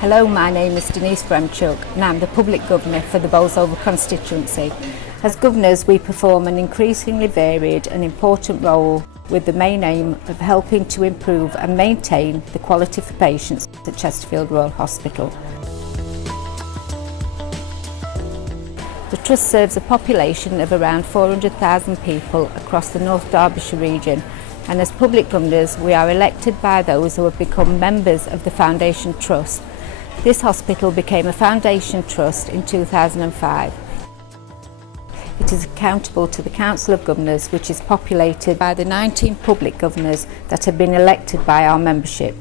Hello, my name is Denise Fremchuk and I'm the Public Governor for the Bolsover constituency. As governors, we perform an increasingly varied and important role with the main aim of helping to improve and maintain the quality for patients at Chesterfield Royal Hospital. The Trust serves a population of around 400,000 people across the North Derbyshire region, and as public governors we are elected by those who have become members of the Foundation Trust. This hospital became a Foundation Trust in 2005. It is accountable to the Council of Governors, which is populated by the 19 public governors that have been elected by our membership.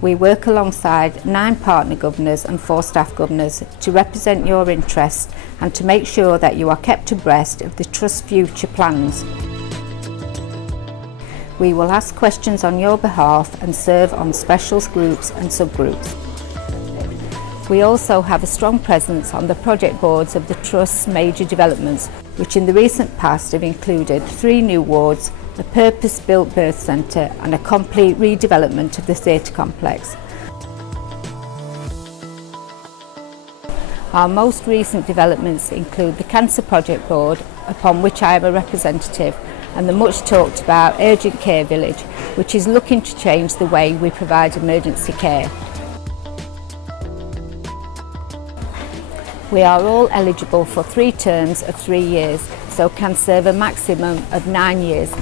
We work alongside 9 partner governors and 4 staff governors to represent your interests and to make sure that you are kept abreast of the Trust's future plans. We will ask questions on your behalf and serve on specials groups and subgroups. We also have a strong presence on the project boards of the Trust's major developments, which in the recent past have included 3 new wards, a purpose-built birth centre and a complete redevelopment of the theatre complex. Our most recent developments include the Cancer Project Board, upon which I am a representative, and the much talked about Urgent Care Village, which is looking to change the way we provide emergency care. We are all eligible for 3 terms of 3 years, so can serve a maximum of 9 years.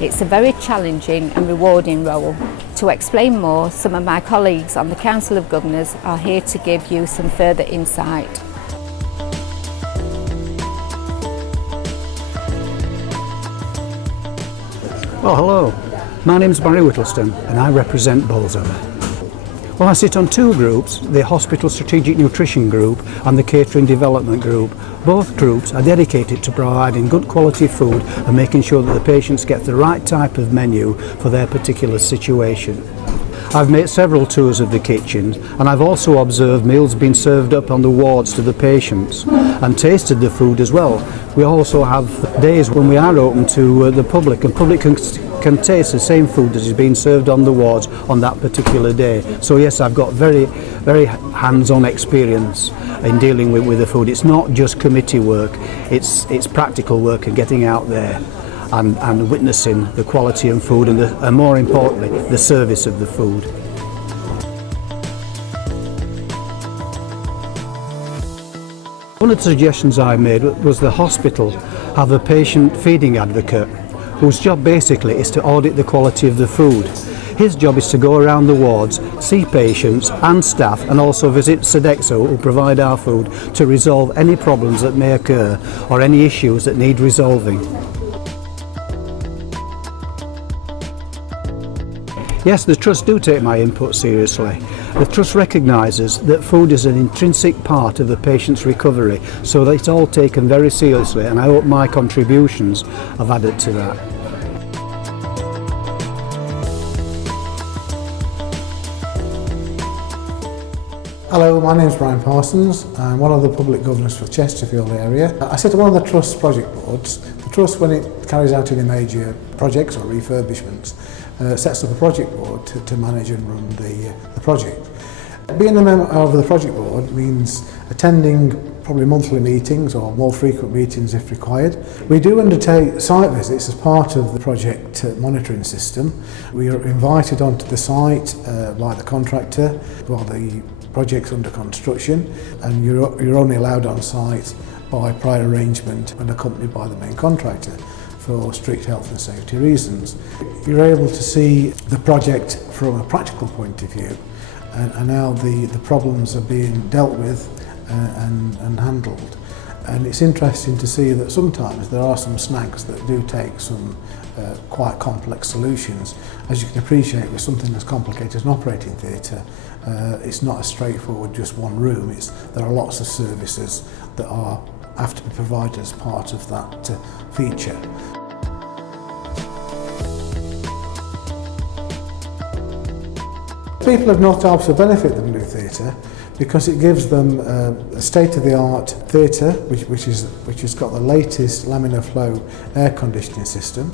It's a very challenging and rewarding role. To explain more, some of my colleagues on the Council of Governors are here to give you some further insight. Well, hello. My name's Barry Whittleston and I represent Bolsover. Well, I sit on 2 groups, the Hospital Strategic Nutrition Group and the Catering Development Group. Both groups are dedicated to providing good quality food and making sure that the patients get the right type of menu for their particular situation. I've made several tours of the kitchens and I've also observed meals being served up on the wards to the patients and tasted the food as well. We also have days when we are open to the public, and public can taste the same food that is being served on the wards on that particular day. So yes, I've got very hands-on experience in dealing with the food. It's not just committee work, it's practical work and getting out there and witnessing the quality of food and more importantly, the service of the food. One of the suggestions I made was the hospital have a patient feeding advocate whose job basically is to audit the quality of the food. His job is to go around the wards, see patients and staff, and also visit Sodexo, who provide our food, to resolve any problems that may occur or any issues that need resolving. Yes, the Trust do take my input seriously. The Trust recognises that food is an intrinsic part of the patient's recovery, so that it's all taken very seriously, and I hope my contributions have added to that. Hello, my name is Brian Parsons. I'm one of the public governors for Chesterfield area. I sit on one of the Trust's project boards. The Trust, when it carries out any major projects or refurbishments, sets up a project board to manage and run the project. Being a member of the project board means attending probably monthly meetings or more frequent meetings if required. We do undertake site visits as part of the project monitoring system. We are invited onto the site by the contractor while the project's under construction, and you're only allowed on site by prior arrangement and accompanied by the main contractor for strict health and safety reasons. You're able to see the project from a practical point of view and how the problems are being dealt with and handled. And it's interesting to see that sometimes there are some snags that do take some quite complex solutions. As you can appreciate, with something as complicated as an operating theatre, it's not as straightforward just one room. There are lots of services that have to be provided as part of that feature. People of North Derbyshire benefit from the new theatre because it gives them a state-of-the-art theatre which has got the latest laminar flow air conditioning system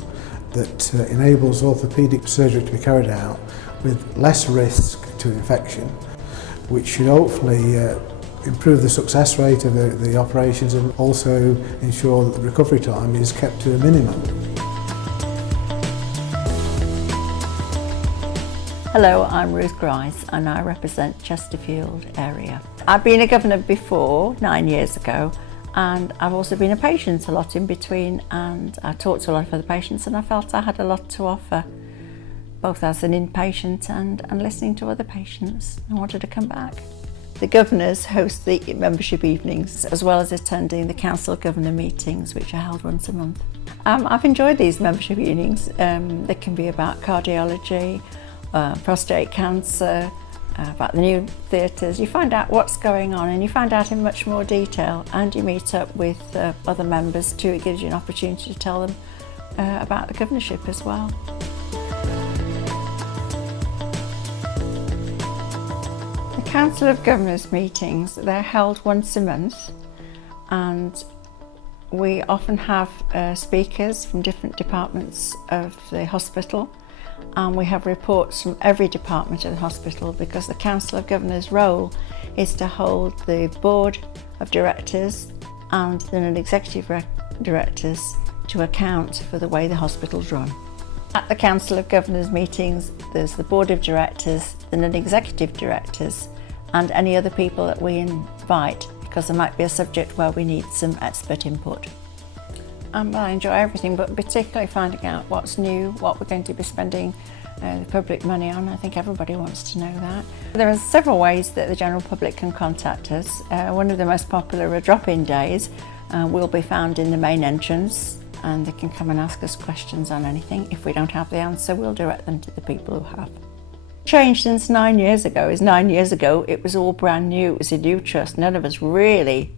that enables orthopaedic surgery to be carried out with less risk to infection, which should hopefully improve the success rate of the operations and also ensure that the recovery time is kept to a minimum. Hello, I'm Ruth Grice and I represent Chesterfield area. I've been a governor before, 9 years ago, and I've also been a patient a lot in between, and I talked to a lot of other patients and I felt I had a lot to offer, both as an inpatient and listening to other patients. I wanted to come back. The governors host the membership evenings as well as attending the Council of Governor meetings, which are held once a month. I've enjoyed these membership evenings. They can be about cardiology, prostate cancer, about the new theatres. You find out what's going on and you find out in much more detail, and you meet up with other members too. It gives you an opportunity to tell them about the governorship as well. The Council of Governors meetings, they're held once a month, and we often have speakers from different departments of the hospital, and we have reports from every department of the hospital, because the Council of Governors' role is to hold the board of directors and the non-executive directors to account for the way the hospital's run. At the Council of Governors meetings, there's the board of directors, the non-executive directors, and any other people that we invite, because there might be a subject where we need some expert input. I enjoy everything, but particularly finding out what's new, what we're going to be spending the public money on. I think everybody wants to know that. There are several ways that the general public can contact us. One of the most popular are drop-in days. We'll be found in the main entrance, and they can come and ask us questions on anything. If we don't have the answer, we'll direct them to the people who have. Change since 9 years ago is 9 years ago. It was all brand new. It was a new trust. None of us really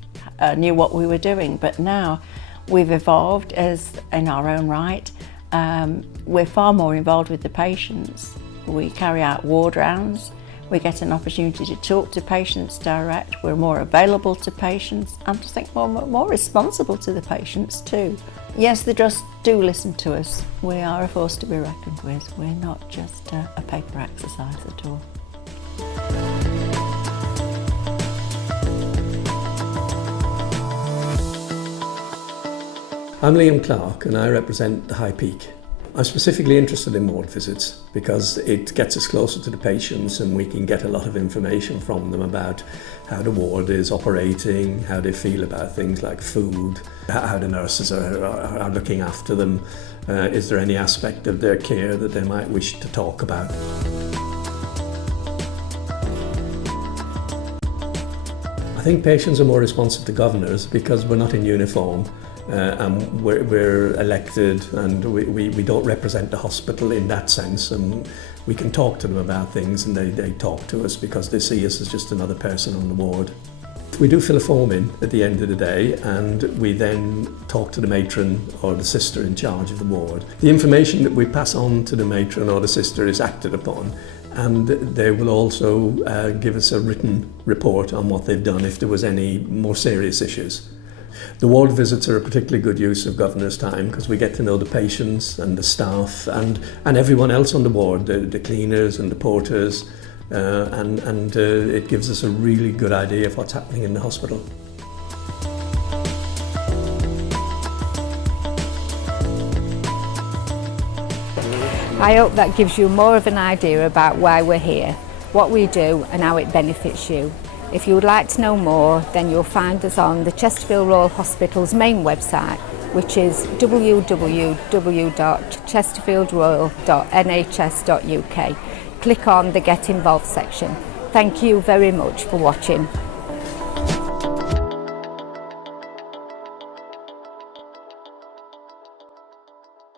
knew what we were doing, but now we've evolved as in our own right. We're far more involved with the patients. We carry out ward rounds. We get an opportunity to talk to patients direct. We're more available to patients, and I think more responsible to the patients too. Yes, the trusts do listen to us. We are a force to be reckoned with. We're not just a paper exercise at all. I'm Liam Clark and I represent the High Peak. I'm specifically interested in ward visits because it gets us closer to the patients and we can get a lot of information from them about how the ward is operating, how they feel about things like food, how the nurses are looking after them. Is there any aspect of their care that they might wish to talk about? I think patients are more responsive to governors because we're not in uniform. And we're elected, and we don't represent the hospital in that sense, and we can talk to them about things, and they talk to us because they see us as just another person on the ward. We do fill a form in at the end of the day, and we then talk to the matron or the sister in charge of the ward. The information that we pass on to the matron or the sister is acted upon, and they will also give us a written report on what they've done if there was any more serious issues. The ward visits are a particularly good use of governor's time because we get to know the patients and the staff and everyone else on the ward, the cleaners and the porters, and it gives us a really good idea of what's happening in the hospital. I hope that gives you more of an idea about why we're here, what we do and how it benefits you. If you would like to know more, then you'll find us on the Chesterfield Royal Hospital's main website, which is www.chesterfieldroyal.nhs.uk. Click on the Get Involved section. Thank you very much for watching.